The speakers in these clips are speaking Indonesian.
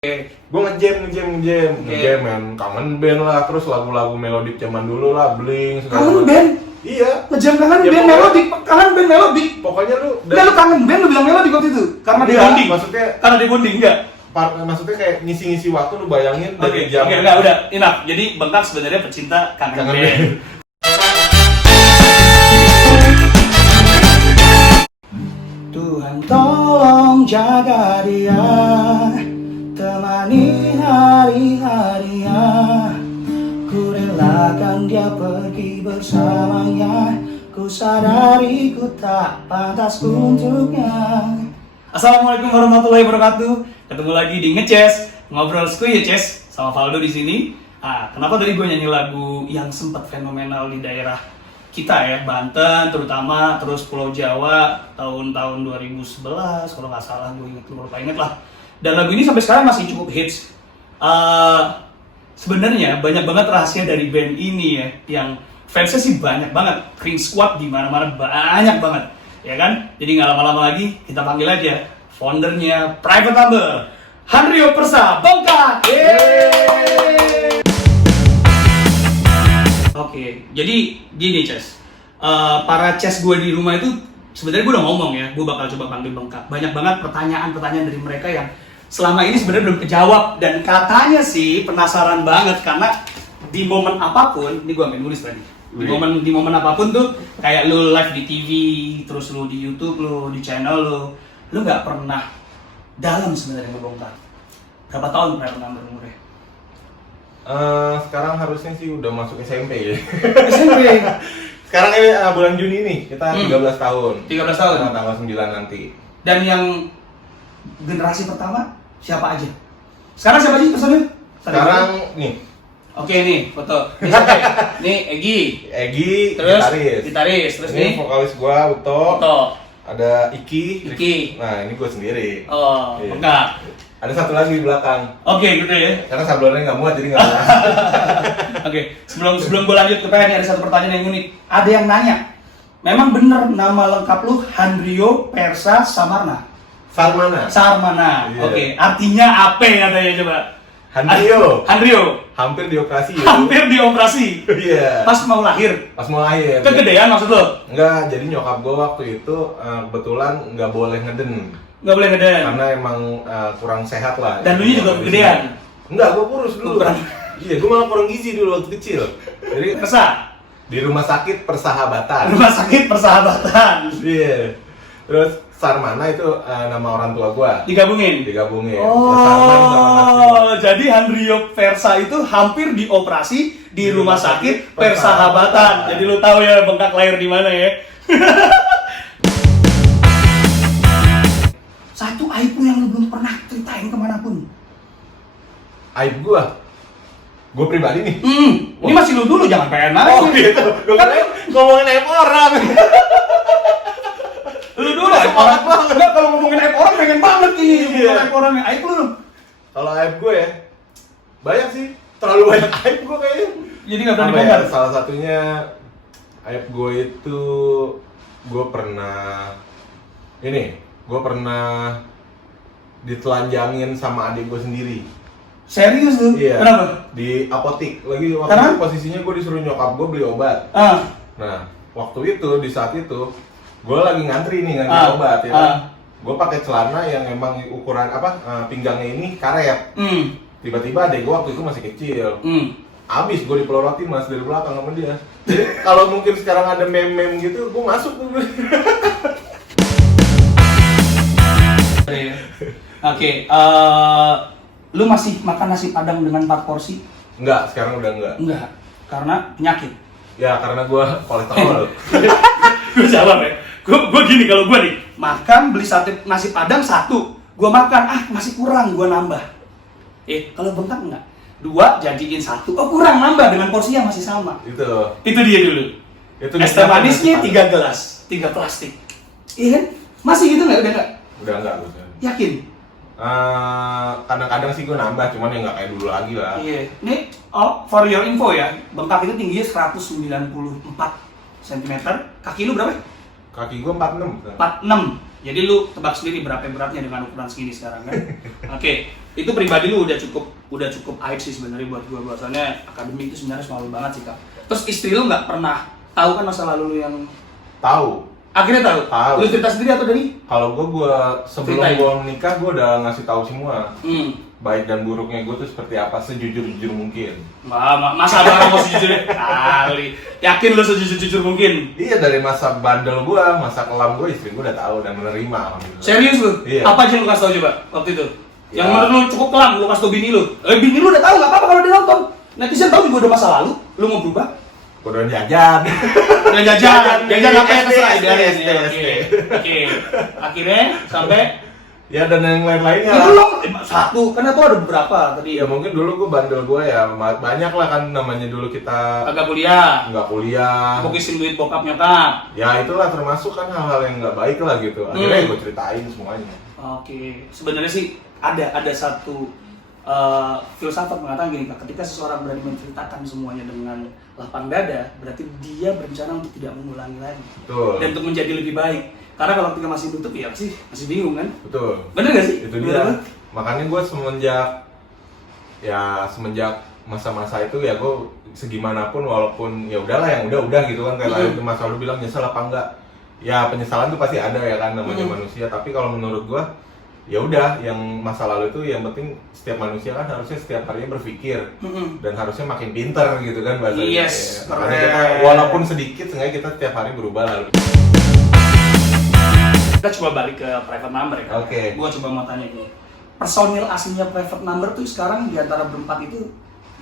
Gue ngejam men, kangen band lah, terus lagu-lagu melodik zaman dulu lah, Blink segala Kangen macam. band? Iya. Ngejam kangen Ya, band melodik, kangen band melodik. Pokoknya lu Lu kangen band, lu bilang melodik waktu itu? Karena Iya, dibonding? maksudnya Karena dibonding, enggak? maksudnya kayak ngisi-ngisi waktu lu bayangin Oke, dari jam. enggak, udah, enough. Jadi Bengkak sebenarnya pecinta kangen Kangen band. band. Tuhan tolong jaga dia, temani hari-harinya. Ku relakan dia pergi bersamanya, ku sadari ku tak pantas untuknya. Assalamualaikum warahmatullahi wabarakatuh. Ketemu lagi di Ngeces, ngobrol skuy ya Ces, sama Valdo di sini. Kenapa tadi gue nyanyi lagu yang sempat fenomenal di daerah kita ya, Banten terutama, terus Pulau Jawa tahun-tahun 2011 kalau nggak salah, gue inget lah. Dan lagu ini sampai sekarang masih cukup hits. Sebenarnya banyak banget rahasia dari band ini ya, yang fansnya sih banyak banget, Kring Squad di mana-mana banyak banget, ya kan? Jadi nggak lama-lama lagi kita panggil aja foundernya Private Number, Handrio Persa Bengkak. Yeay! Oke, jadi gini Ces, para Ces gue di rumah itu sebenarnya gue udah ngomong ya, gue bakal coba panggil Bengkak. Banyak banget pertanyaan-pertanyaan dari mereka yang selama ini sebenarnya belum kejawab, dan katanya sih penasaran banget karena di momen apapun, ini gue ambil nulis tadi, di momen apapun tuh kayak lu live di TV, terus lu di YouTube, lu di channel lu nggak pernah dalam sebenarnya ngebongkar. Berapa tahun Private Number umurnya? Sekarang harusnya sih udah masuk SMP ya. SMP. Sekarang ini bulan Juni nih, kita 13 tahun. 13 tahun. Tanggal 9 nanti. Dan yang generasi pertama siapa aja? Sekarang siapa aja personil? Sekarang nih, Oke nih foto. Ini siapa ya? Nih Egi, terus gitaris, terus ini nih vokalis gua Uto. foto. Ada Iki. Iki. Nah, ini gua sendiri. Oh, Iya. enggak. Ada satu lagi di belakang. Oke, gitu ya. Karena sablonnya nggak muat, jadi nggak muat. Oke, sebelum gue lanjut ke PN, ada satu pertanyaan yang unik. Ada yang nanya, memang bener nama lengkap lu Handrio Persa Samarna? Sarmana. Iya. Oke, artinya apa katanya coba? Handrio. Hampir dioperasi ya. Hampir dioperasi. Iya. Pas mau lahir. Pas mau lahir. Kegedean maksud lo? Enggak, jadi nyokap gua waktu itu kebetulan nggak boleh ngeden. Nggak boleh gedean. Karena emang kurang sehat lah. Dan lu juga kegedean? Enggak, gua kurus dulu. Kurang. Iya, gua malah kurang gizi dulu waktu kecil. Jadi Persa? di rumah sakit Persahabatan. Rumah sakit Persahabatan. Iya. Terus Sarmana itu nama orang tua gua. Digabungin? Digabungin. Sarman sama Nasi. Oh, jadi Handrio Persa itu hampir dioperasi di rumah sakit Persahabatan. Jadi lu tahu ya Bengkak lahir di mana ya? Satu aib lu yang lu belum pernah ceritain kemanapun. Aib gua pribadi nih. Ini masih lu dulu, jangan pengen lagi. Oh gitu. Gua kan ngomongin aib orang. Lu dulu aib orang. Enggak, kalau ngomongin aib orang pengen banget nih. Iya. Aib orang yang aib lu. Kalau aib gue ya, banyak sih. Terlalu banyak aib gue kayaknya. Jadi nggak berani Apa ya? bongkar. Salah satunya aib gue itu gue pernah ditelanjangin sama adik gue sendiri. Serius tuh? Iya. Kenapa? Di apotik. Lagi waktu Karena? itu posisinya gue disuruh nyokap gue beli obat. Nah, waktu itu di saat itu gue lagi ngantri obat ya. Gue pakai celana yang emang ukuran pinggangnya ini karet. Tiba-tiba adek gue waktu itu masih kecil. Abis gue dipelorotin mas dari belakang sama dia. Jadi kalau mungkin sekarang ada meme-meme gitu, gue masuk tuh. Oke, lu masih makan nasi padang dengan 4 porsi? Enggak, sekarang udah enggak. Enggak, karena penyakit. Ya karena gue kolesterol. Gue jawab ya. Gue gini, kalau gue nih makan beli nasi padang 1, gue makan masih kurang, gue nambah. Kalau Bengkak enggak, 2 jadiin 1, kurang, nambah dengan porsi yang masih sama. Itu dia dulu. Es teh manisnya 3 gelas, 3 plastik. Iya kan? Masih gitu nggak? Udah enggak. Yakin? Kadang-kadang sih gue nambah, cuman ya nggak kayak dulu lagi lah. Iya. Ini for your info ya, Bengkak itu tingginya 194 cm. Kaki lu berapa? Kaki gue 46. 46. Jadi lu tebak sendiri berapa beratnya dengan ukuran segini sekarang kan? Oke, itu pribadi lu udah cukup aib sih sebenarnya buat gua. Bahwasannya akademik itu sebenarnya semalu banget sih Kak. Terus istri lu nggak pernah tahu kan masa lalu lu yang Tahu. akhirnya tahu? Tahu. Lu cerita sendiri atau dari? Kalau gua sebelum Ceritain. gua menikah gua udah ngasih tahu semua. Hmm. Baik dan buruknya gue tuh seperti apa, sejujur-jujur mungkin. Masa ada orang mau sejujur kali? Yakin lu sejujur mungkin? Iya, dari masa bandel gua, masa kelam gua, istri gua udah tahu dan menerima alhamdulillah. Serius lu? Iya. Apa aja lu kasih tau coba waktu itu? Ya. Yang menurut lu cukup kelam, lu kasih tau bini lu. Bini lu udah tahu, nggak apa-apa kalau dia nonton. Netizen tahu juga udah masa lalu, lu mau berubah? Gua udah jajan. Udah jajan apa yang terserah SD, idealis SD, ya. SD. Oke. Akhirnya sampai Ya dan yang lain-lainnya lah. belum satu, karena tuh ada beberapa tadi Ya mungkin dulu gua bandel gua ya banyak lah kan, namanya dulu kita agak kuliah, nggak kuliah. fokusin duit bokap nyokap. Ya itulah termasuk kan hal-hal yang nggak baik lah gitu. Akhirnya gua ceritain semuanya. Oke, sebenarnya sih ada satu filsafat mengatakan gini Kak, ketika seseorang berani menceritakan semuanya dengan lapang dada, berarti dia berencana untuk tidak mengulangi lagi. Betul. Dan untuk menjadi lebih baik. Karena kalau kita masih tutup ya sih masih bingung kan? Betul. Bener gak sih? Itu Bener dia. kan? Makanya gue semenjak masa-masa itu ya gue segimanapun walaupun ya udahlah yang udah gitu kan, kayak lain Mas Aldo bilang nyesel apa enggak, ya penyesalan tuh pasti ada ya kan, namanya manusia. Tapi kalau menurut gue ya udah, yang masa lalu itu yang penting setiap manusia kan harusnya setiap harinya berpikir dan harusnya makin pintar gitu kan bahasanya. Yes, Ya, makanya kita keren. walaupun sedikit seenggaknya kita setiap hari berubah lalu. Kita coba balik ke private number ya. Oke. Gua coba mau tanya gini. Personil aslinya private number tuh sekarang di antara berempat itu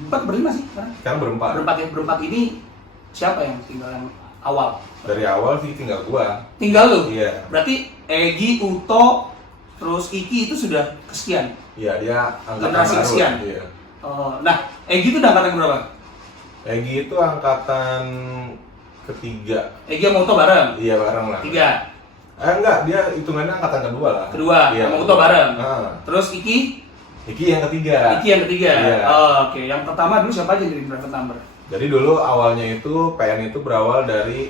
berlima sih sekarang? Sekarang berempat. Berempat ini siapa yang tinggal yang awal? Dari awal sih tinggal gua. Tinggal lu? Iya. Berarti Egi, Uto, terus Iki itu sudah kesekian? Iya, dia angkatan Generasi baru. kesekian? Iya. Nah, Egi itu udah angkatan berapa? Egi itu angkatan ketiga. Egi sama Uto bareng? Iya, bareng lah. 3? Enggak, dia hitungannya angkatan kedua lah. Kedua, Iya, sama Uto bareng? Nah, Terus Iki? Iki yang ketiga. Iki yang ketiga? Iya. Oke. Yang pertama dulu siapa aja jadi private number? Jadi dulu awalnya itu PN itu berawal dari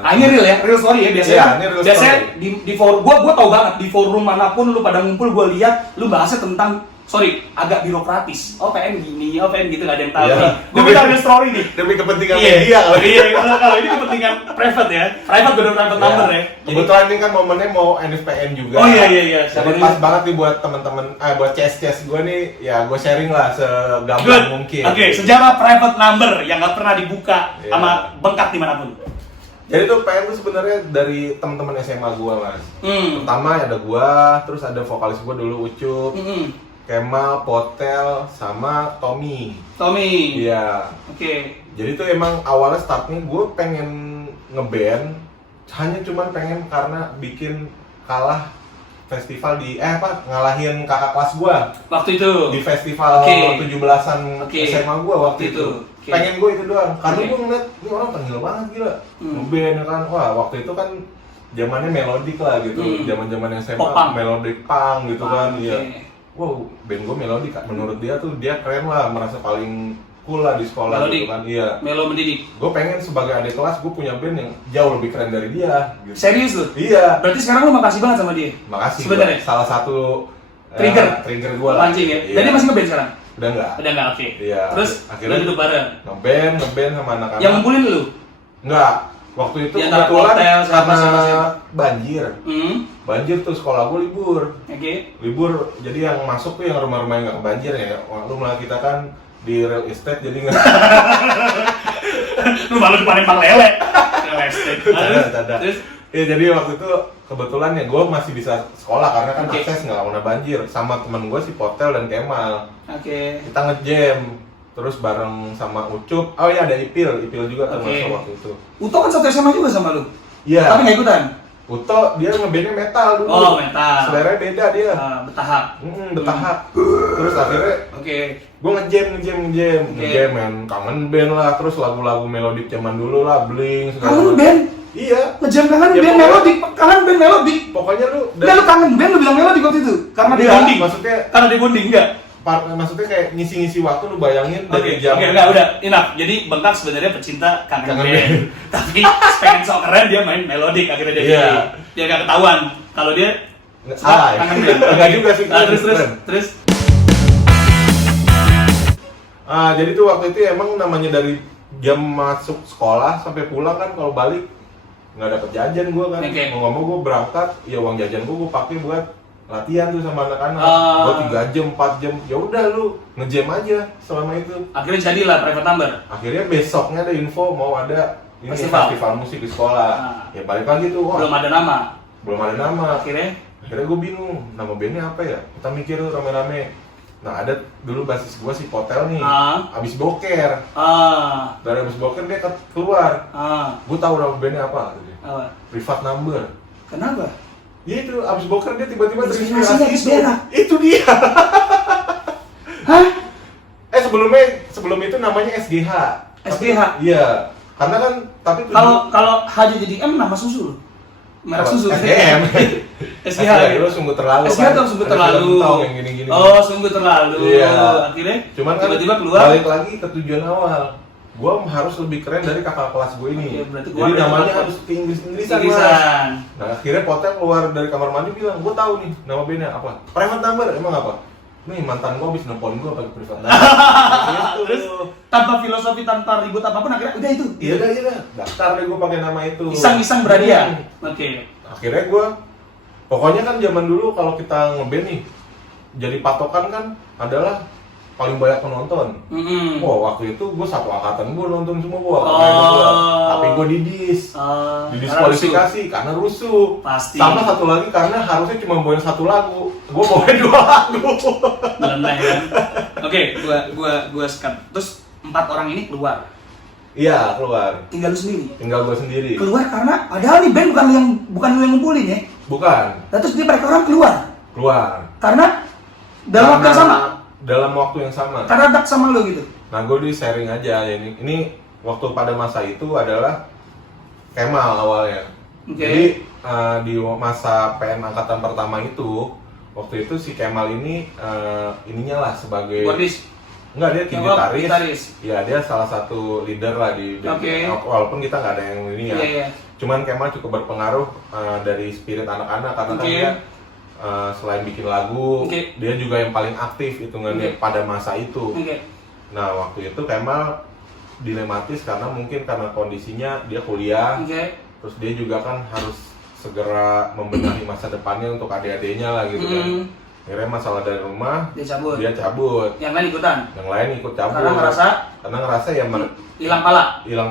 Ini real ya, real story ya biasanya. Iya, ini real biasanya story. di forum gua tau banget di forum manapun lu pada ngumpul gua lihat lu bahasnya tentang agak birokratis. Oh PN gini, oh PN gitu, nggak ada yang tahu Iya. nih. Gua minta real story nih. demi kepentingan Iya, media kalau iya, kalau ini kepentingan private ya. Private bener private number ya. Jadi, Kebetulan ini kan momennya mau NSPN juga. oh iya. Jadi pas banget nih buat teman-teman, buat CS gue nih, ya gue sharing lah Good. segamblang mungkin. Oke, sejarah private number yang nggak pernah dibuka Iya. sama bengkak dimanapun. Jadi tuh PN tuh sebenarnya dari teman-teman SMA gue mas. Pertama ada gue, terus ada vokalis gue dulu Ucup, Kemal, Potel, sama Tommy. Iya. Oke. Jadi tuh emang awalnya startnya gue pengen ngeband, hanya cuman pengen karena bikin kalah festival ngalahin kakak kelas gue Waktu itu. di festival Oke. 17-an Oke. SMA gue waktu Itu. itu. Oke. Pengen gue itu doang, karena Oke. gue ngeliat ini orang tengil banget gila, Hmm. ngeband ya kan. Wah waktu itu kan zamannya melodik lah gitu, zaman-zaman SMA Pop-punk. melodik punk gitu kan. Oke. Iya. Wow, band gue melodik, menurut dia tuh dia keren lah, merasa paling cool lah di sekolah Melodik. gitu kan. Iya. Melo mendidik. Gue pengen sebagai adik kelas gue punya band yang jauh lebih keren dari dia. Gitu. Serius lu? Iya. Berarti sekarang lu makasih banget sama dia? Makasih. Sebenarnya? Salah satu trigger gue lah. Pancing ya? Iya. Dan dia masih nge-band sekarang? Udah enggak? Udah nggak, oke. Iya. Terus Akhirnya lu duduk bareng? ngeband sama anak-anak. Yang ngumpulin lu? Enggak. Waktu itu Di antara kebetulan hotel, siapa, karena siapa? banjir. Banjir tuh sekolah gue libur. Oke. Libur, jadi yang masuk tuh yang rumah-rumah yang nggak kebanjir ya. Lu malah kita kan di real estate jadi nggak. Lu malu depan empang lele. Lele. Ada. Terus? Ya jadi waktu itu kebetulan ya gue masih bisa sekolah karena kan Oke. akses nggak kena banjir. Sama temen gue si Potel dan Kemal. Oke. Kita ngejam terus bareng sama Ucup. Oh iya ada Ipil juga termasuk waktu itu. Uto kan satu SMA juga sama lu? Iya. Tapi nggak ikutan? Uto dia ngebandnya metal dulu. Oh, metal. Seleranya beda dia. Bertahap. Bertahap. Terus akhirnya Oke. gue ngejam men, kangen band lah, terus lagu-lagu melodik zaman dulu lah, Blink segala Kangen macam. band? Iya. Ngejam kangen Ya, band pokoknya- melodik, kangen band melodik. Pokoknya lu Enggak, lu kangen band lu bilang melodik waktu itu? Karena di Enggak, bonding? maksudnya Karena di bonding, enggak? maksudnya kayak ngisi-ngisi waktu lu bayangin dari Oke, enggak, udah, enough. Jadi Bengkak sebenarnya pecinta kangen Kangen band. band. Tapi pengen sok keren dia main melodik, akhirnya dia Iya. pilih. Dia nggak ketahuan. Kalau dia Alay. tangan band. Enggak juga sih. Terus. Jadi tuh waktu itu emang namanya dari jam masuk sekolah sampai pulang kan, kalau balik nggak dapet jajan gue kan. Oke. Mau nggak mau gue berangkat, ya uang jajan gue pakai buat latihan tuh sama anak-anak. Gue 3 jam, 4 jam, ya udah lu ngejam aja selama itu. Akhirnya jadilah private number. Akhirnya besoknya ada info mau ada ini festival musik di sekolah. Ya balik lagi tuh, Belum ada nama. Akhirnya gue bingung, nama bandnya apa ya? Kita mikir tuh rame-rame. Nah ada dulu basis gue si Potel nih, abis boker. Dari abis boker dia keluar. Gue tahu nama bandnya apa? Private Number. Kenapa? Ya itu abis boker dia tiba-tiba Inspirasinya habis berak. Itu dia. Hah? Sebelum itu namanya SGH. SGH? Iya. Karena kan kalau H jadi M nama susu. Merek susu. SGM. SGH. Lu sungguh terlalu. SGH tuh sungguh terlalu. Yang gini-gini. Oh, sungguh terlalu. Iya. Akhirnya cuman kan tiba-tiba keluar. Balik lagi ke tujuan awal. Gua harus lebih keren dari kakak kelas gue ini. Berarti jadi namanya harus ke Inggrisan. Nah, akhirnya Potel keluar dari kamar mandi bilang, "Gua tahu nih nama bandnya apa. Private Number." Emang apa? Nih mantan gua habis nelpon gua pakai Private Number. Gitu. Terus tanpa filosofi, tanpa ribut apapun akhirnya udah itu. Iya dah. Daftar deh gua pakai nama itu. Iseng-iseng berani ya. Oke. Akhirnya gua pokoknya kan zaman dulu kalau kita ngeband nih, jadi patokan kan adalah paling banyak penonton. Waktu itu gue satu angkatan gue nonton semua gue. Tapi gue didiskualifikasi karena rusuh. Pasti. Sama satu lagi karena harusnya cuma bawain 1 lagu, gue bawain 2 lagu. Nyeleneh kan. Oke, gua sekat. Terus 4 orang ini keluar. Iya keluar. Tinggal lu sendiri. Tinggal gue sendiri. Keluar karena padahal nih band bukan lu yang ngumpulin ya. Bukan. Nah, terus dia mereka orang keluar. Karena dalam waktu yang sama. Dalam waktu yang sama. Karena dak sama lu gitu. Nah gue di sharing aja ini waktu pada masa itu adalah Kemal awalnya. Jadi di masa PN angkatan pertama itu waktu itu si Kemal ini ininya lah sebagai Boardis. Enggak, dia gitaris. Iya, dia salah satu leader lah di walaupun kita nggak ada yang ini ya. Yeah. Cuman Kemal cukup berpengaruh dari spirit anak-anak karena kan dia selain bikin lagu, dia juga yang paling aktif hitungannya pada masa itu. Nah, waktu itu Kemal dilematis karena mungkin karena kondisinya dia kuliah. Terus dia juga kan harus segera membenahi masa depannya untuk adik-adiknya lah gitu kan. Akhirnya masalah dari rumah, dia cabut. Yang lain ikutan? Yang lain ikut cabut. Karena ngerasa ya hilang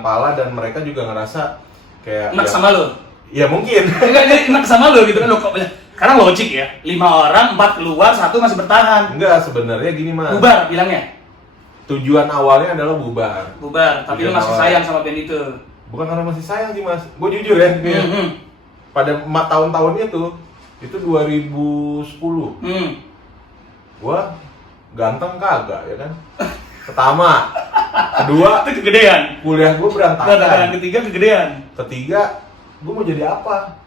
pala dan mereka juga ngerasa kayak enak sama lo? Ya mungkin. Enggak, enak sama lo gitu kan lo kok. Karena logik ya, 5 orang, 4 keluar, 1 masih bertahan. Enggak, sebenarnya gini mas. Bubar bilangnya? Tujuan awalnya adalah bubar. Tapi lu masih sayang sama band itu? Bukan karena masih sayang sih mas, gue jujur ya. Pada tahun-tahunnya tuh, itu 2010. Gue ganteng kagak ya kan? Pertama. Kedua, itu kegedean. Kuliah gue berantakan. Ketiga, gue mau jadi apa?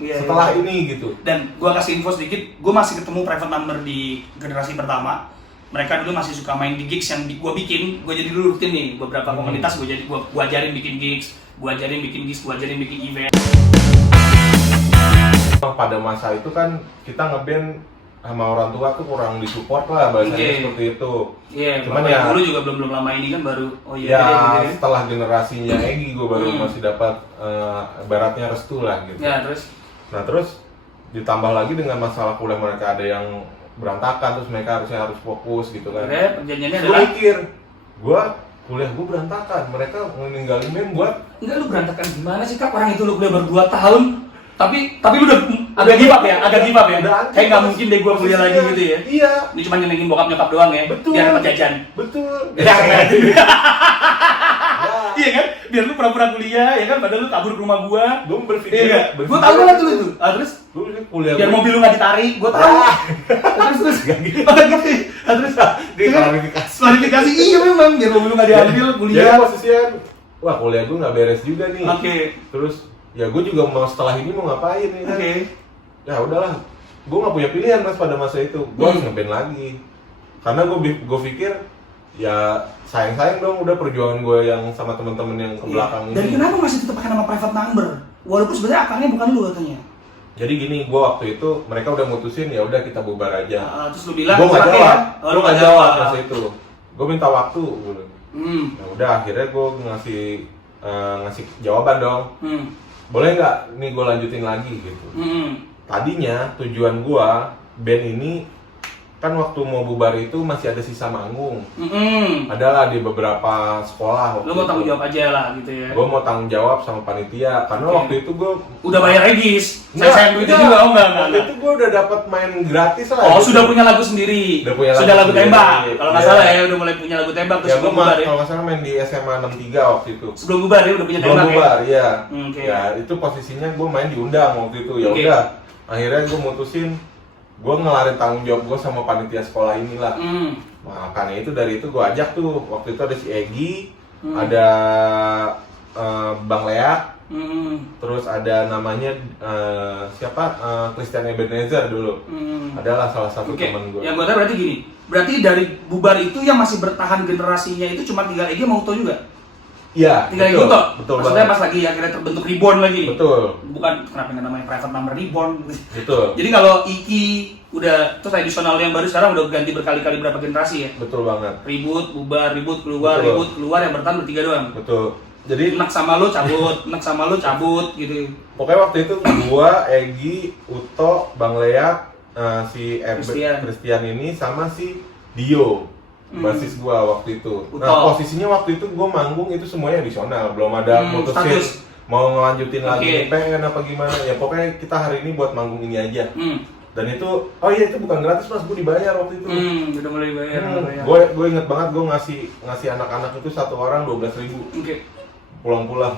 Setelah ini gitu. Dan gue kasih info sedikit, gue masih ketemu private number di generasi pertama. Mereka dulu masih suka main di gigs yang gue bikin. Gue jadi dulu rutin nih beberapa komunitas, gue ajarin bikin gigs, gue ajarin bikin event. Pada masa itu kan kita ngeband sama orang tua tuh kurang disupport lah bahasanya seperti itu. Cuman ya dulu juga belum lama ini kan baru setelah generasinya Egi gue baru masih dapat baratnya restu lah gitu. Terus ditambah lagi dengan masalah kuliah mereka ada yang berantakan, terus mereka harus fokus gitu kan. Perjanjiannya gue mikir, kuliah gue berantakan, mereka meninggalin band buat. Enggak, lu berantakan gimana sih Kak? Orang itu lu kuliah baru 2 tahun. Tapi lu udah agak give up ya? Kayak nggak mungkin deh gue kuliah lagi gitu ya? Iya. Ini cuma nyenengin bokap nyokap doang ya? Betul. Biar dapat jajan? Betul. Iya kan? Biar lu pura-pura kuliah ya kan? Padahal lu kabur ke rumah gua. Gue berpikir. Gue tau lah tuh itu. Terus? Gue kuliah. Biar mobil lu nggak ditarik, gue tau. Terus? Gak gitu. Terus? Klarifikasi, iya memang. Biar mobil lu nggak diambil, kuliah. Jadi posisinya, wah kuliah gue nggak beres juga nih. Terus? Ya gue juga mau setelah ini mau ngapain nih kan? Ya udahlah, gue nggak punya pilihan mas pada masa itu. Gue harus ngeband lagi. Karena gue pikir ya sayang dong udah perjuangan gue yang sama temen-temen yang ke belakang ini. Dan kenapa masih tetap pakai nama private number? Walaupun sebenarnya akarnya bukan lu katanya. Jadi gini, gue waktu itu mereka udah mutusin ya udah kita bubar aja. Terus lu bilang gue nggak jawab, ya? gue nggak jawab pas itu. Gue minta waktu. Ya udah akhirnya gue ngasih jawaban dong. Boleh nggak nih gue lanjutin lagi gitu. Tadinya tujuan gue band ini kan waktu mau bubar itu masih ada sisa manggung. Adalah di beberapa sekolah. Lu mau tanggung jawab aja lah gitu ya. Gue mau tanggung jawab sama panitia karena waktu itu gue udah bayar regis. Saya duitnya juga enggak. Waktu itu gue udah dapat main gratis lah. Oh, gitu. Sudah punya lagu sendiri. Sudah lagu tembak. Kalau nggak salah ya udah mulai punya lagu tembak terus sebelum bubar ya. Kalau nggak salah main di SMA 63 waktu itu. Sebelum bubar ya udah punya tembak. Sebelum bubar ya. Ya itu posisinya gue main diundang waktu itu. Ya udah. Akhirnya gue mutusin gue ngelarin tanggung jawab gue sama panitia sekolah inilah. Makanya itu dari itu gue ajak tuh waktu itu ada si Egi, ada Bang Leak, terus ada namanya siapa Christian Ebenezer dulu, adalah salah satu teman gue. Yang gue tahu berarti gini, berarti dari bubar itu yang masih bertahan generasinya itu cuma tinggal Egi sama Uto juga. Iya, tinggal Egi Uto. Betul. Maksudnya pas lagi akhirnya terbentuk Reborn lagi. Betul. Bukan kenapa nggak namanya private number Reborn. Betul. Jadi kalau Iki udah terus tradisional yang baru sekarang udah ganti berkali-kali berapa generasi ya? Betul banget. Ribut, bubar, ribut, keluar, ribut, keluar, yang bertahan bertiga doang. Betul. Jadi enak sama lo cabut, enak sama lo cabut gitu. Pokoknya waktu itu gua, Egi, Uto, Bang Leak, si Christian ini sama si Dio. Basis gua waktu itu. Nah, posisinya waktu itu gua manggung itu semuanya additional, belum ada mutusin mau ngelanjutin lagi PN apa gimana. Ya pokoknya kita hari ini buat manggung ini aja. Dan itu, oh iya itu bukan gratis mas, gue dibayar waktu itu. Udah mulai dibayar. Gue inget banget gue ngasih anak-anak itu satu orang 12.000. Pulang-pulang.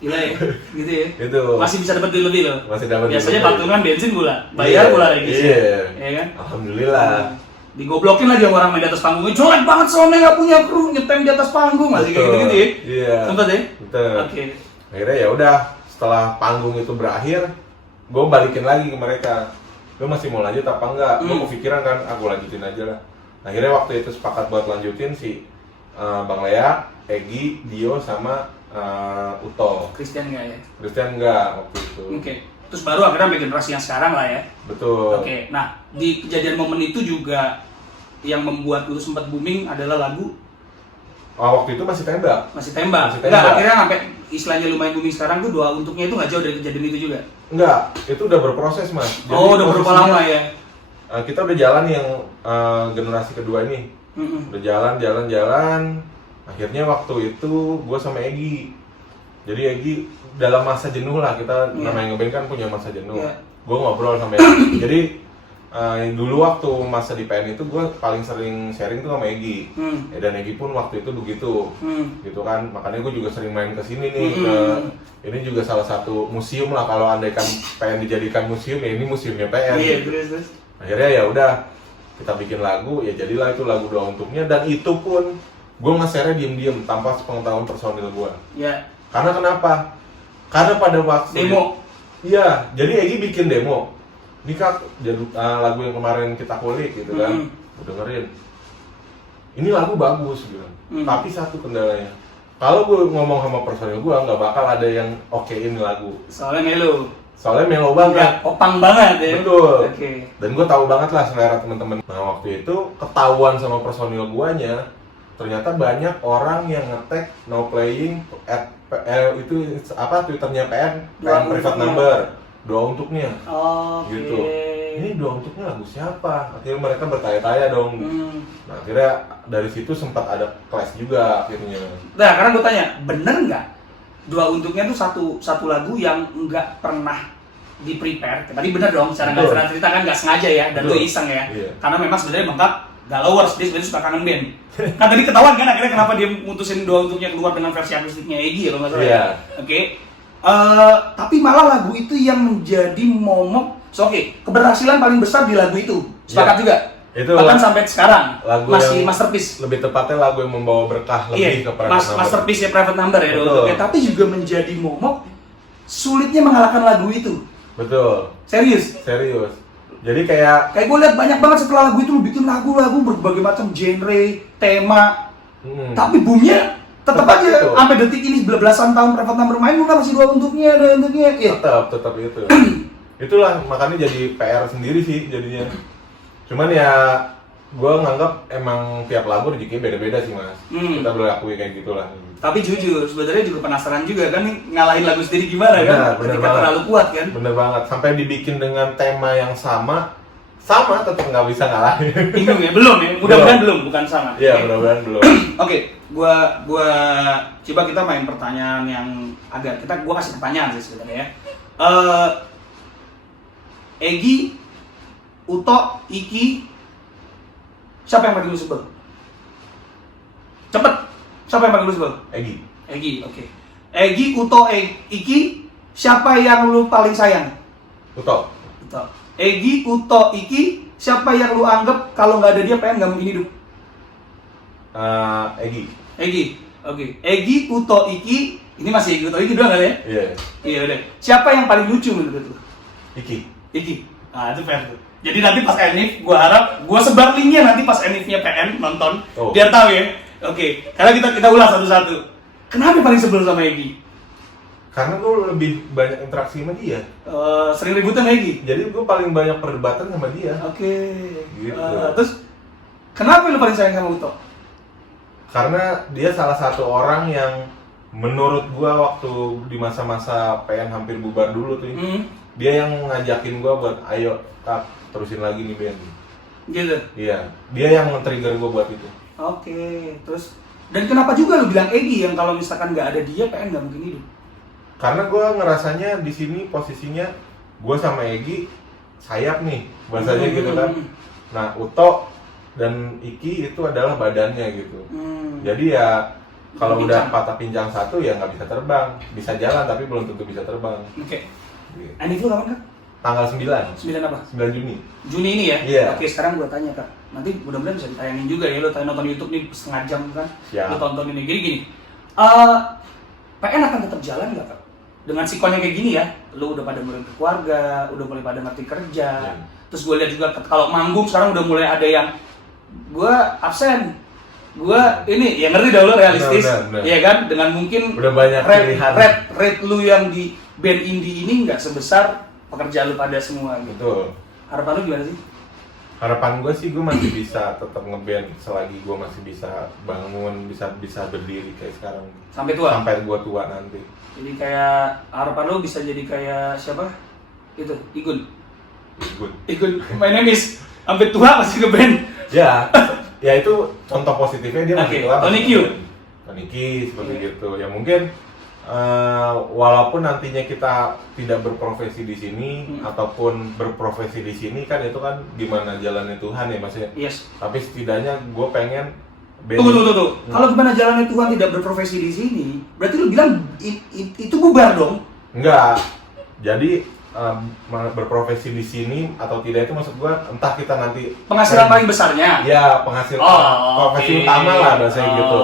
Gila ya, gitu ya. Itu. Masih bisa dapat lebih loh. Masih dapat. Biasanya patungan bensin pula, bayar pula lagi sih. Iya kan? Alhamdulillah. Digoblokin lagi orang main di atas panggungnya, jelek banget soalnya nggak punya kru, nyetem di atas panggung, masih kayak gitu ya. Iya. Sempet ya? Betul. Akhirnya ya udah, setelah panggung itu berakhir, gue balikin lagi ke mereka. Gue masih mau lanjut apa enggak? Gue kepikiran kan, aku lanjutin aja lah. Akhirnya waktu itu sepakat buat lanjutin si Bang Leak, Egi, Dio sama Uto. Christian enggak ya? Christian enggak waktu itu. Terus baru akhirnya sampai generasi yang sekarang lah ya. Betul. Nah di kejadian momen itu juga yang membuat lu sempat booming adalah lagu. Waktu itu masih tembak. Masih tembak. Enggak, akhirnya sampai istilahnya lumayan booming sekarang tuh Doa Untuknya itu nggak jauh dari kejadian itu juga. Enggak, itu udah berproses mas. Jadi udah berapa lama ya? Kita udah jalan yang generasi kedua ini. Udah jalan. Akhirnya waktu itu gue sama Egi. Jadi Egi dalam masa jenuh lah, kita namanya ngeband kan punya masa jenuh. Gue ngobrol sama Egi. Jadi dulu waktu masa di PN itu gue paling sering sharing tuh sama Egi. Dan Egi pun waktu itu begitu. Gitu kan. Makanya gue juga sering main ke sini nih. Ini juga salah satu museum lah, kalau andaikan PN dijadikan museum ya ini museumnya PN. Terus. Akhirnya ya udah kita bikin lagu, ya jadilah itu lagu Doa Untuknya. Dan itu pun gue nge-share-nya diem-diem tanpa sepengetahuan personil gue. Karena kenapa? Karena pada waktu demo. Iya, jadi Egi bikin demo. Ini Kak, lagu yang kemarin kita kulik gitu kan. Gue dengerin. Ini lagu bagus gitu. Tapi satu kendalanya. Kalau gue ngomong sama personil gue, nggak bakal ada yang okein lagu. Soalnya melo banget. Opang banget ya. Betul. Dan gue tahu banget lah selera teman-teman. Nah waktu itu ketahuan sama personil guanya, ternyata banyak orang yang nge-tag no playing at itu apa Twitternya PN private number Doa Untuknya. Gitu. Ini Doa Untuknya lagu siapa? Akhirnya mereka bertanya-tanya dong. Nah akhirnya dari situ sempat ada clash juga akhirnya. Nah karena gue tanya, bener nggak Doa Untuknya tuh satu lagu yang nggak pernah di prepare? Tadi bener dong, secara nggak pernah cerita kan, nggak sengaja ya, dan lu iseng ya. Karena memang sebenarnya Bengkak galowers, dia sebenarnya suka kangen band. Kan tadi ketahuan kan akhirnya kenapa dia mutusin Doa Untuknya keluar dengan versi akustiknya Egi kalau nggak salah ya. Tapi malah lagu itu yang menjadi momok. Keberhasilan paling besar di lagu itu. Sepakat juga. Itu bahkan sampai sekarang lagu masih masterpiece. Lebih tepatnya lagu yang membawa berkah lebih ke Private Number. Masterpiece ya Private Number ya Doa Untuknya. Tapi juga menjadi momok sulitnya mengalahkan lagu itu. Betul. Serius. Jadi kayak gue lihat banyak banget setelah lagu itu lu bikin lagu-lagu berbagai macam genre, tema. Tapi boomnya Tetap aja sampai detik ini belasan tahun private number main bukan masih 2 untuknya, ada untuknya. Ya. Tetap itu. Itulah makanya jadi PR sendiri sih jadinya. Cuman ya gue nganggap emang tiap lagu rezekinya beda-beda sih mas. Kita boleh akui kayak gitulah. Tapi jujur, sebenarnya juga penasaran juga kan nih ngalahin lagu sendiri gimana kan? Bener Ketika banget. terlalu kuat kan? Bener banget. Sampai dibikin dengan tema yang sama tetap nggak bisa ngalahin. Bingung ya? Belum ya? Mudah-mudahan belum, bukan sama. Iya, Oke. mudah-mudahan belum. Oke, gua coba kita main pertanyaan yang gua kasih pertanyaan sih sebenarnya ya. Egi, Uto, Iki, siapa yang paling lu sebel? Cepet, siapa yang paling lu sebel? Egi, oke. Egi, Uto, Iki, siapa yang lu paling sayang? Uto. Egi, Uto, Iki, siapa yang lu anggap kalau nggak ada dia pengen nggak mungkin hidup? Egi, oke. Egi, Uto, Iki, ini masih Egi, Uto, Iki doang kali ya? Iya. Iya udah. Siapa yang paling lucu menurut lu? Iki. Ah itu fair tuh. Jadi nanti pas Enif, gua harap gua sebar linknya nanti pas Enifnya PN nonton, biar tahu ya. Oke, karena kita ulas satu-satu. Kenapa paling sebel sama Egi? Karena gue lebih banyak interaksi sama dia. Sering ributan sama Egi? Jadi gue paling banyak perdebatan sama dia. Oke. Gitu. Terus kenapa lu paling sayang sama Uto? Karena dia salah satu orang yang menurut gue waktu di masa-masa PN hampir bubar dulu tuh, dia yang ngajakin gue buat ayo tak terusin lagi nih band. Gitu? Iya, dia yang nge-trigger gue buat itu. Oke, terus dan kenapa juga lu bilang Egi yang kalau misalkan nggak ada dia PN nggak mungkin hidup? Karena gue ngerasanya di sini posisinya gue sama Egi sayap nih bahasanya gitu kan. Nah Uto dan Iki itu adalah badannya gitu. Jadi ya kalau udah patah pinjang satu ya nggak bisa terbang, bisa jalan tapi belum tentu bisa terbang. Oke. Gitu. Enif lu kapan Kak? Tanggal 9. 9 apa? 9 Juni. Juni ini ya? Iya. Oke, sekarang gua tanya Kak. Nanti mudah-mudahan bisa ditayangin juga ya, lu nonton YouTube nih setengah jam kan? Siap. Lu tonton ini gini. PN akan tetap jalan nggak Kak? Dengan sikonnya kayak gini ya, lu udah pada mulai berkeluarga, udah mulai pada ngerti kerja. Terus gue lihat juga kalau manggung sekarang udah mulai ada yang gua absen. Gua ini ya ngerti dah lu realistis. Benar. Iya kan? Dengan mungkin Udah banyak pilihan. rate lu yang di band indie ini nggak sebesar pekerjaan lu pada semua gitu. Betul. Harapan lu gimana sih? Harapan gue sih gue masih bisa tetap ngeband selagi gue masih bisa bangun, bisa berdiri kayak sekarang. Sampai tua? Sampai gue tua nanti. Jadi kayak harapan lu bisa jadi kayak siapa? Itu, Igun. My name is sampai tua masih ngeband. Ya itu contoh positifnya dia masih tua. Tony Q seperti gitu. Ya mungkin walaupun nantinya kita tidak berprofesi di sini ataupun berprofesi di sini kan itu kan gimana jalannya Tuhan ya Mas ya. Yes. Tapi setidaknya gue pengen Tunggu. Kalau gimana jalannya Tuhan tidak berprofesi di sini, berarti lu bilang itu bubar dong? Enggak. Jadi berprofesi di sini atau tidak itu maksud gue entah kita nanti penghasilan paling besarnya. Ya, penghasilan profesi utama lah bahasanya gitu.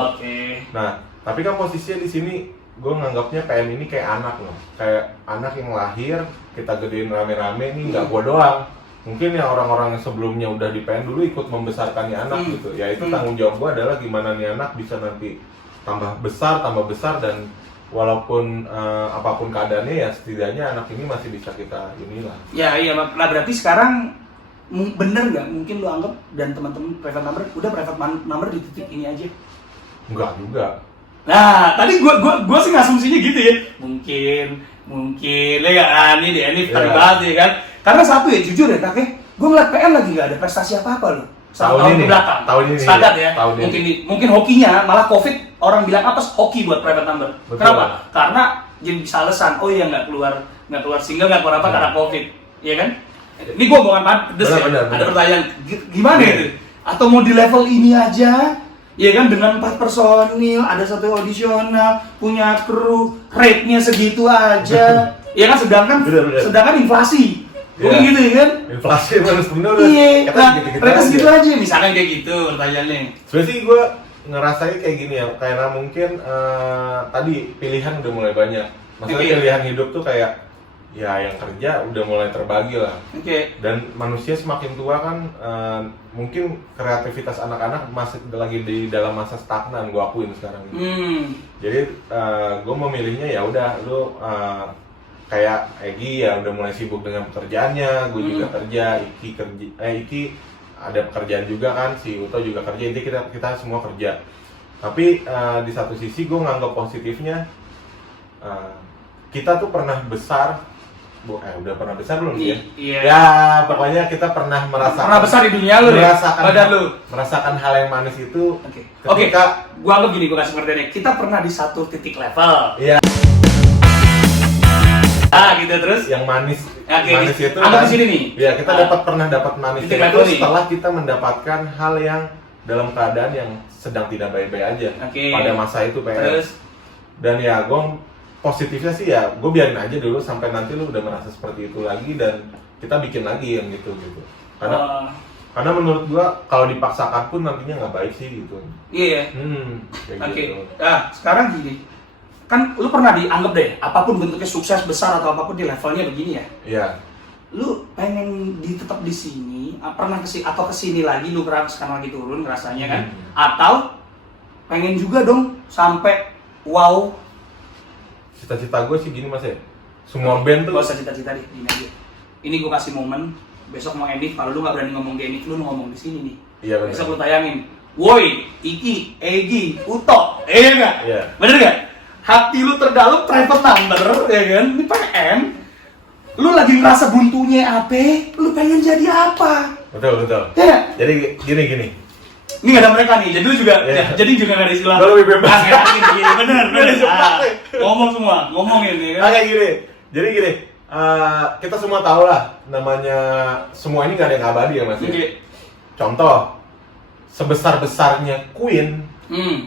Nah, tapi kan posisinya di sini gue nganggapnya PN ini kayak anak loh, kayak anak yang lahir kita gedein rame-rame nih nggak gue doang. Mungkin ya orang-orang yang sebelumnya udah di PN dulu ikut membesarkan nih anak gitu. Ya itu tanggung jawab gue adalah gimana nih anak bisa nanti tambah besar dan walaupun apapun keadaannya ya setidaknya anak ini masih bisa kita inilah. Ya iya, nah berarti sekarang bener nggak mungkin lu anggap dan teman-teman private number udah private number di titik ini aja? Enggak juga. Nah tadi gua sih ngasumsinya gitu ya. Mungkin ya ini di Enif tadi banget ya kan. Karena satu ya jujur ya Kak, gue ngeliat PN lagi gak ada prestasi apa-apa loh. Tahun ke belakang. Tahun ini. Standar ya. Mungkin hokinya malah Covid orang bilang apa hoki buat private number. Betul. Kenapa? Karena jadi bisa alasan, oh iya nggak keluar single nggak keluar apa karena Covid, ya kan? Ini gue omongan pedes ya. Benar. Ada pertanyaan gimana itu? Atau mau di level ini aja? Ya kan dengan 4 personil, ada 1 audisional, punya kru, rate-nya segitu aja. Ya kan sedangkan inflasi. Mungkin gitu ya kan? Inflasi terus menurun. Iya, mereka segitu aja. Misalkan kayak gitu pertanyaannya. Sebenarnya sih gue ngerasain kayak gini ya, karena mungkin tadi pilihan udah mulai banyak. Maksudnya pilihan hidup tuh kayak ya yang kerja udah mulai terbagi lah. Oke. Dan manusia semakin tua kan, mungkin kreativitas anak-anak masih lagi di dalam masa stagnan, gue akuin sekarang ini. Jadi gue memilihnya ya udah lu kayak Egi ya udah mulai sibuk dengan pekerjaannya, gue juga kerja, Iki ada pekerjaan juga kan, si Uto juga kerja, jadi kita semua kerja. Tapi di satu sisi gue nganggap positifnya, kita tuh pernah besar. Udah pernah besar belum sih ya? Iya. Ya, pokoknya kita pernah merasakan. Pernah besar di dunia lu merasakan hal yang manis itu. Oke. Gua anggap gini, gua kasih pengertiannya. Kita pernah di satu titik level. Iya. Gitu terus. Yang manis. Oke, manis itu. anggap di sini nih. Iya, kita pernah dapat manis itu setelah kita mendapatkan hal yang dalam keadaan yang sedang tidak baik-baik aja. Pada masa itu, Terus. Dan ya, gua positifnya sih ya, gue biarin aja dulu sampai nanti lu udah merasa seperti itu lagi dan kita bikin lagi yang gitu. Karena menurut gue kalau dipaksakan pun nantinya nggak baik sih gitu. Iya. Oke. Gitu. Nah, sekarang gini, kan lu pernah dianggap deh, apapun bentuknya sukses besar atau apapun di levelnya begini ya. Iya. Lu pengen tetap di sini, pernah kesini lagi, lu sekarang lagi turun rasanya kan? Atau pengen juga dong sampai wow. Cita-cita gue sih gini mas ya, semua band tuh. Gak usah cita-cita deh, gini aja. Ini gue kasih momen, besok mau edit, kalau lu gak berani ngomong di edit, lu ngomong di sini nih. Iya benar. Besok lu tayangin, woi, Iki, Egi, Uto, iya gak? Iya. Bener gak? Hati lu terdalam private number, ya kan? Ini PM. Lu lagi ngerasa buntunya apa? Lu pengen jadi apa? Betul. Ya. Jadi gini. Ini gak ada mereka nih, jadi lu juga, jadi juga gak ada istilah. Lu lebih bebas. Bener. Ngomong semua, ngomongin nih kan. Oke gini, jadi gini, kita semua tahu lah namanya semua ini gak ada yang abadi ya mas. Contoh, sebesar-besarnya Queen,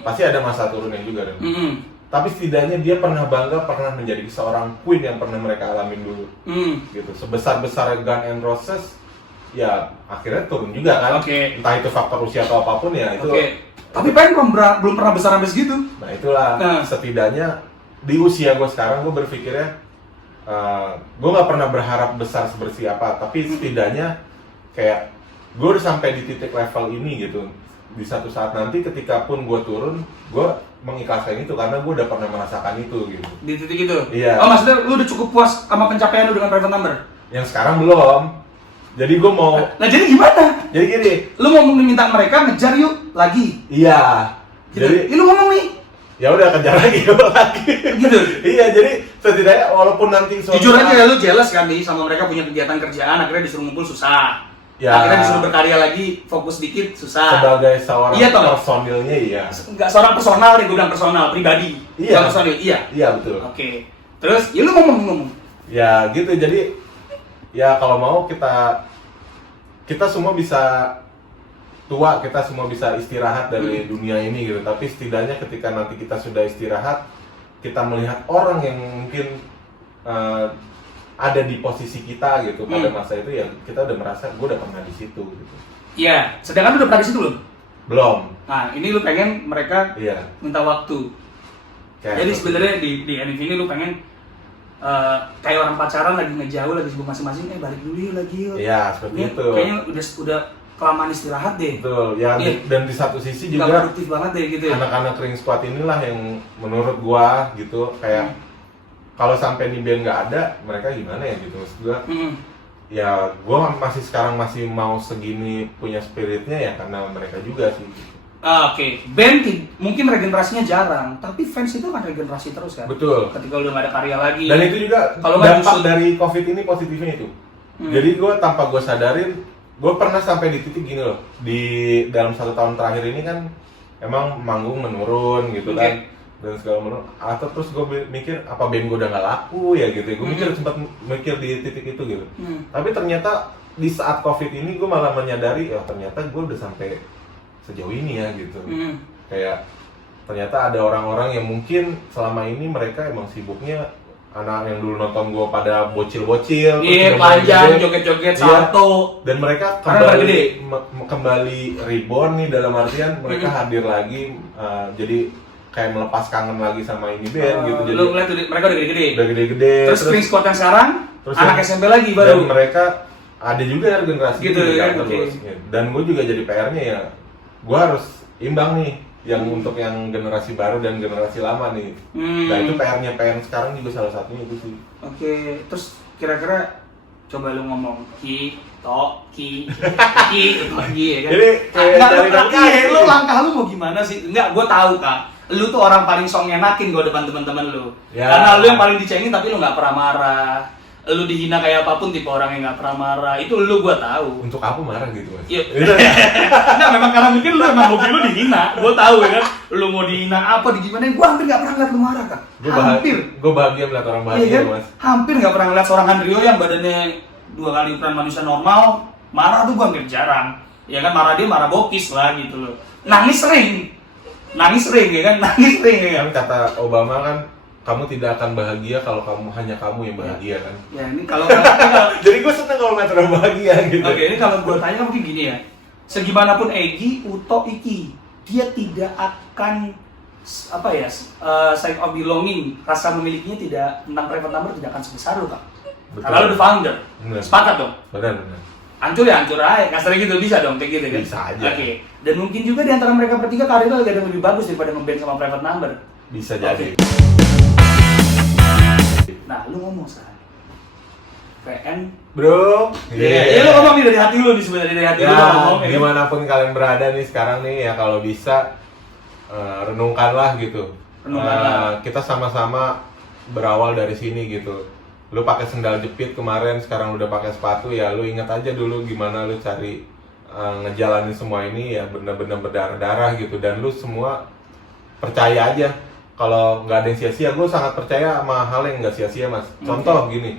pasti ada masa turunnya juga kan. Tapi setidaknya dia pernah bangga pernah menjadi seorang Queen yang pernah mereka alamin dulu. Gitu. Sebesar-besar Guns N' Roses, ya akhirnya turun juga kan. Entah itu faktor usia atau apapun ya itu. Tapi Pen belum pernah besar sampai segitu. Nah itulah, setidaknya di usia gue sekarang gue berpikirnya, gue nggak pernah berharap besar sebersih apa, tapi setidaknya kayak gue udah sampai di titik level ini gitu. Di satu saat nanti ketika pun gue turun, gue mengikhlaskan itu karena gue udah pernah merasakan itu gitu. Di titik itu? Iya. Oh maksudnya lu udah cukup puas sama pencapaian lu dengan private number? Yang sekarang belum. Jadi gue mau. Nah jadi gimana? Jadi gini. Lu mau minta mereka ngejar yuk lagi? Iya. Gitu. Jadi lu ngomong nih. Ya udah kejar lagi. Gitu. Iya jadi setidaknya walaupun nanti jujur aja lu jealous kan nih sama mereka punya kegiatan kerjaan akhirnya disuruh ngumpul susah. Ya. Akhirnya disuruh berkarya lagi fokus dikit susah. Sebagai seorang personilnya iya. Enggak seorang personal nih, gue bilang personal pribadi. Iya. Personil iya. Iya betul. Oke. Terus ya lu ngomong. Ya gitu jadi ya kalau mau kita semua bisa tua, kita semua bisa istirahat dari dunia ini gitu. Tapi setidaknya ketika nanti kita sudah istirahat, kita melihat orang yang mungkin ada di posisi kita gitu pada masa itu ya kita udah merasa gue udah pernah di situ gitu. Iya, sedangkan lu udah pernah di situ belum? Belum. Nah, ini lu pengen mereka minta waktu. Jadi sebenarnya di NF ini lu pengen kayak orang pacaran lagi ngejauh lagi sibuk masing-masing, balik dulu yuk lagi yuk. Iya, seperti itu. Kayaknya udah kelamaan istirahat deh. Betul. Ya dan di satu sisi juga gak produktif banget deh gitu ya. Anak-anak Ring Squad inilah yang menurut gua gitu kayak kalau sampai di band nggak ada, mereka gimana ya gitu maksud gua. Ya gua sekarang masih mau segini punya spiritnya ya karena mereka juga sih. Oke. Band mungkin regenerasinya jarang, tapi fans itu kan regenerasi terus kan. Betul. Ketika udah nggak ada karya lagi. Dan itu juga kalau dampak dari COVID ini positifnya itu. Jadi gua tanpa gua sadarin, gua pernah sampai di titik gini loh. Di dalam 1 tahun terakhir ini kan emang manggung menurun gitu kan. Dan segala menurut atau terus gue mikir apa band gue udah nggak laku ya gitu gue sempat mikir di titik itu gitu tapi ternyata di saat COVID ini gue malah menyadari ya ternyata gue udah sampai sejauh ini ya gitu kayak ternyata ada orang-orang yang mungkin selama ini mereka emang sibuknya anak yang dulu nonton gue pada bocil-bocil panjang joget-joget salto dan mereka kembali reborn nih dalam artian mereka hadir lagi jadi kayak melepas kangen lagi sama ini band gitu. Jadi Lu ngeliat mereka udah gede-gede. udah gede-gede. Terus Spring Squad yang sekarang terus anak yang- SMP lagi dan baru. mereka ada juga ya generasi Gitu, ini ya, kan, oke. terus. Dan gue juga jadi PR-nya ya, gue harus imbang nih yang untuk yang generasi baru dan generasi lama nih. Nah itu PR-nya PN sekarang juga salah satunya itu sih. Oke, terus kira-kira coba lu ngomong ki, ya kan? Jadi kayak Enggak, dari lu langkah lu mau gimana sih? Enggak, gua tahu Kak. Lu tuh orang paling sok ngenakin gua depan teman-teman lu. Ya. Karena lu yang paling dicengin tapi lu nggak pernah marah. Lu dihina kayak apapun tipe orang yang nggak pernah marah. Itu lu gua tahu. Untuk apa marah gitu mas? Iya. Enggak, memang karena mungkin lu emang hobi lu dihina. Gua tahu ya kan. Lu mau dihina apa, digimana? Gua hampir nggak pernah ngeliat lu marah Kak. Hampir. Gue bahagia melihat orang Iya bahagia kan? mas. Hampir nggak pernah ngeliat seorang Handrio yang badannya 2 kali ukuran manusia normal marah tuh gua hampir jarang. Ya kan, marah dia marah bokis lah gitu loh. Nangis sering ya kan, nangis sering ya kan. Kan kata Obama kan, kamu tidak akan bahagia kalau hanya kamu yang bahagia kan. Ya ini kalau Jadi gue seneng kalau ngeliat orang bahagia gitu. oke, ini kalau gua tanya mungkin gini ya. Segimanapun Egy, Uto, Iki, dia tidak akan apa ya, sense of belonging, rasa memilikinya tidak, tentang private number tidak akan sebesar lu Kak. Betul. Karena lu the founder. Bener. Sepakat dong? Benar. Hancur ya hancur aja, kasarnya gitu bisa dong kayak gitu kan? Bisa aja. Oke, dan mungkin juga di antara mereka bertiga karir lagi ada yang lebih bagus daripada ngeband sama private number. Bisa jadi. Nah, lu ngomong sekarang PN. Bro, Iya, lu ngomong nih dari hati lu nih, sebenarnya dari hati lu ya, ngomong ya. dimanapun kalian berada nih sekarang nih ya, kalau bisa renungkanlah gitu. Renungkanlah. Kita sama-sama berawal dari sini gitu. Lu pakai sendal jepit kemarin, sekarang udah pakai sepatu ya. Lu ingat aja dulu gimana lu cari ngejalanin semua ini ya, bener-bener berdarah-darah gitu. Dan lu semua percaya aja kalau nggak ada yang sia-sia. Gue sangat percaya sama hal yang nggak sia-sia mas. Contoh gini,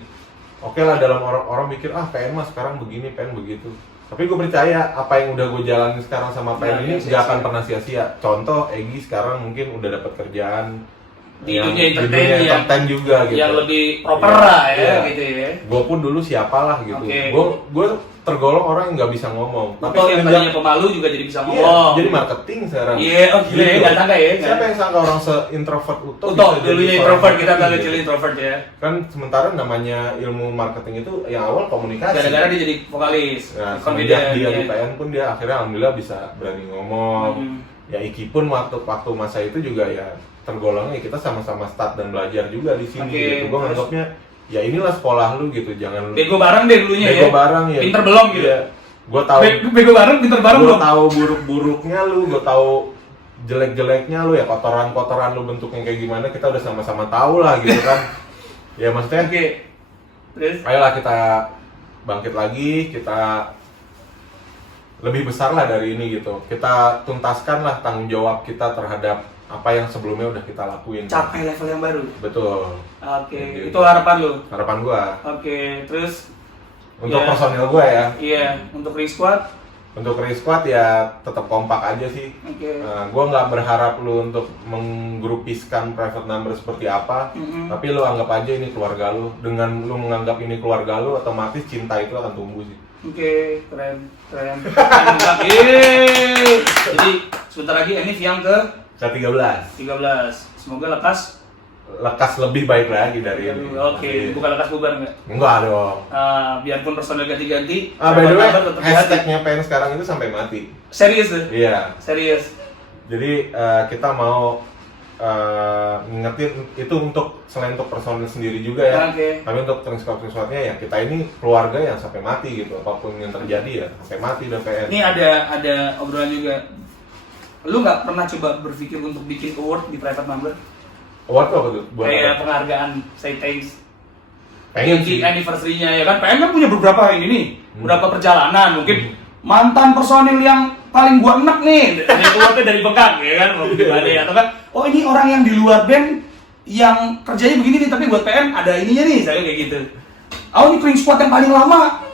oke lah dalam orang mikir PN mas sekarang begini, PN begitu. Tapi gue percaya apa yang udah gue jalanin sekarang sama PN ini Nggak nggak akan sia-sia. pernah sia-sia. Contoh Egy sekarang mungkin udah dapat kerjaan Di yang dunia entertain yang- entertain juga gitu. Yang lebih proper lah ya, Iya. gitu ya. Gue pun dulu siapalah gitu. Oke. Gue tergolong orang yang nggak bisa ngomong. Atau yang semenjak- tadinya pemalu juga jadi bisa Iya, ngomong. jadi marketing sekarang. Iya, oh gila ya, nggak sangka ya. Siapa yang sangka orang se-introvert Uto Uto, bisa jadi dulunya seorang introvert, kita marketing, nggak gitu. kecil introvert ya. Kan sementara namanya ilmu marketing itu yang awal komunikasi. Gara-gara dia jadi vokalis, Nah, semenjak confident. dia ya. di PN pun dia akhirnya alhamdulillah bisa berani ngomong. Ya Iki pun waktu masa itu juga ya tergolongnya kita sama-sama start dan belajar juga di sini Oke, gitu. Gue terus? nganggapnya ya inilah sekolah lu gitu, jangan Bego bareng deh dulunya ya. bego bareng ya. Pinter belum gitu. Gue tahu Bego bareng, pinter bareng gue belum. tahu buruk-buruknya lu, gue tahu jelek-jeleknya lu ya, kotoran-kotoran lu bentuknya kayak gimana kita udah sama-sama tahu lah gitu kan. Ya maksudnya Oke. Terus? ayolah kita bangkit lagi, kita lebih besar lah dari ini gitu. Kita tuntaskan lah tanggung jawab kita terhadap apa yang sebelumnya udah kita lakuin. Capai level yang baru. Betul. Oke, Gitu. itu harapan lu. Harapan gua Oke, terus untuk Ya. personil gua ya. iya, untuk Ring Squad. Untuk Ring Squad ya tetap kompak aja sih. Oke. Gua nggak berharap lu untuk menggrupiskan private number seperti apa, Mm-mm. tapi lu anggap aja ini keluarga lu. Dengan lu menganggap ini keluarga lu, otomatis cinta itu akan tumbuh sih. Oke, keren. Yeay. Jadi sebentar lagi ini yang ke Ke-13. 13. Semoga lekas. Lekas lebih baik lagi dari ini. Oke, bukan lekas bubar enggak? Enggak dong. Biarpun personel ganti-ganti, By the way, number tetap di hati. hashtagnya PN sekarang itu sampai mati. Serius tuh? Iya. Serius. Jadi kita mau ngingetin itu untuk selain untuk personil sendiri juga ya. Oke. Tapi untuk Tringsquad-Tringsquadnya ya kita ini keluarga yang sampai mati gitu. Apapun yang terjadi ya sampai mati udah PN. Ini ada obrolan juga. Lu nggak pernah coba berpikir untuk bikin award di private number? Award tuh apa tuh? Buat Kayak apa? penghargaan, say thanks. Pengen Di sih. anniversary-nya ya kan, PN kan punya beberapa ini nih, beberapa perjalanan. Mungkin Hmm. mantan personil yang paling gua enak nih, dari awardnya dari Bengkak ya kan, mau gimana ya? Atau kan, oh ini orang yang di luar band yang kerjanya begini nih, tapi buat PN ada ininya nih, saya kayak gitu. Oh ini Ring Squad yang paling lama.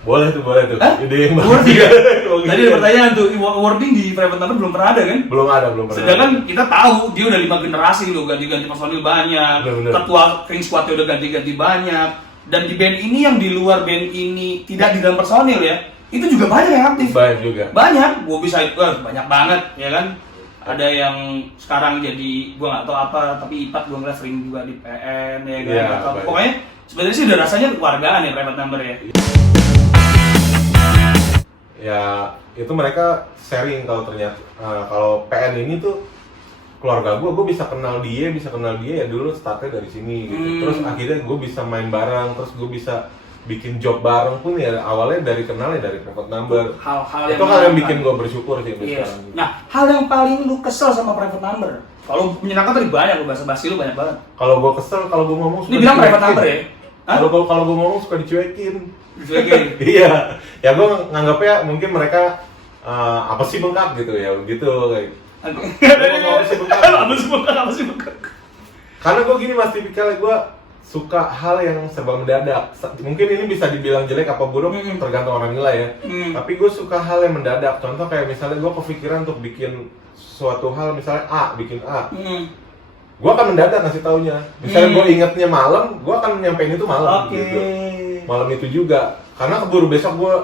Boleh tuh. Hah? Ide yang Awarding ya? Kalau Tadi gitu ada ya. pertanyaan tuh, awarding di private number belum pernah ada kan? Belum ada. Sedangkan kita tahu dia udah 5 generasi loh, ganti-ganti personil banyak, Bener-bener. ketua Ring Squad udah ganti-ganti banyak, dan di band ini yang di luar band ini tidak di dalam personil ya, itu juga banyak yang aktif. Banyak juga. Banyak, gua bisa banyak banget ya kan. ada yang sekarang jadi gua nggak tahu apa, tapi Ipat gua ngeliat sering juga di PN ya kan. Iya, Atau baik. pokoknya sebenarnya sih udah rasanya keluargaan ya private number ya. Ya itu mereka sharing kalau ternyata kalau PN ini tuh keluarga gue bisa kenal dia ya dulu startnya dari sini gitu. Terus akhirnya gue bisa main bareng, terus gue bisa bikin job bareng pun ya awalnya dari kenal ya dari private number. Hal-hal Itu hal yang bikin gue bersyukur sih Iya. sekarang. Nah, hal yang paling lu kesel sama private number? Kalau menyenangkan tadi banyak, lu bahasa basi lu banyak banget. Kalau gue kesel, kalau gue ngomong suka Ini bilang private dicuekin. number ya? Hah? Kalau gue ngomong suka dicuekin. Dicuekin. Iya, ya gue nganggapnya mungkin mereka apa sih bengkak gitu ya, begitu kayak. Apa sih bengkak? Karena gue gini mas, tipikalnya gue suka hal yang serba mendadak. Mungkin ini bisa dibilang jelek apa buruk, tergantung orang nilai ya. Tapi gue suka hal yang mendadak. Contoh kayak misalnya gue kepikiran untuk bikin suatu hal, misalnya bikin A. Gue akan mendadak ngasih taunya. Misalnya gue ingetnya malam, gue akan nyampein itu malam. Oke. Gitu. Malam itu juga. Karena keburu besok gue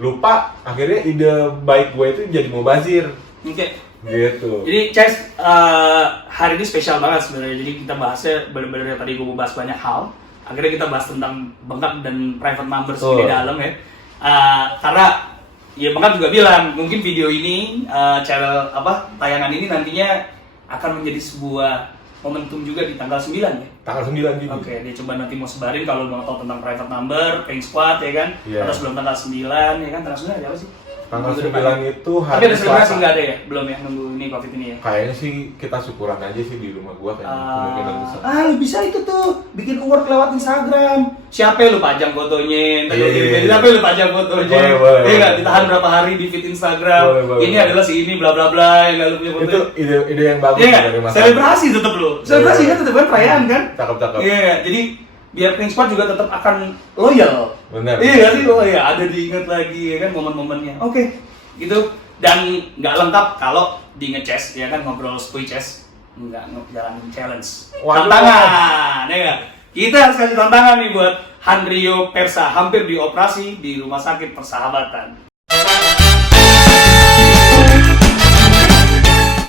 lupa, akhirnya ide baik gue itu jadi mubazir. Oke. Gitu. Jadi Ces, hari ini spesial banget sebenarnya. Jadi kita bahasnya benar-benar tadi gue mau bahas banyak hal. Akhirnya kita bahas tentang bengkak dan private number di dalam ya. Karena ya bengkak juga bilang mungkin video ini channel tayangan ini nantinya akan menjadi sebuah momentum juga di tanggal 9 ya. Tanggal 9 juga. Oke, dia coba nanti mau sebarin kalau mau tahu tentang private number, paying squad ya kan. Iya. Atau sebelum tanggal 9 ya kan. Tanggal 9 ada apa sih? Tanggal Minggu 9 depan. itu Tapi hari ada selebrasi Selasa. nggak ada ya? Belum ya nunggu ini Covid ini ya? Kayaknya sih kita syukuran aja sih di rumah gua kayaknya kemungkinan besar. Lu bisa itu tuh bikin award lewat Instagram. Siapa yang lu pajang fotonya? Ntar lu Iya. kirim, siapa yang lu pajang fotonya? Boleh, Iya nggak? boleh. Ditahan berapa hari di feed Instagram. Boleh. Ini adalah si ini bla bla bla yang nggak lu punya foto. Itu ide yang bagus Iya nggak? dari Mas. Selebrasi tetap lu. Selebrasi kan tetap kan perayaan kan? Cakep. Iya. Jadi biar Pink Squad juga tetap akan loyal. Benar. Iya nggak sih? Oh iya, ada diingat lagi ya kan momen-momennya. Oke, gitu. Dan nggak lengkap kalau di nge-chess ya kan ngobrol spree chess nggak ngejalanin challenge. Waduh. Tantangan, ya nggak? Kita harus kasih tantangan nih buat Handrio Persa hampir dioperasi di rumah sakit persahabatan.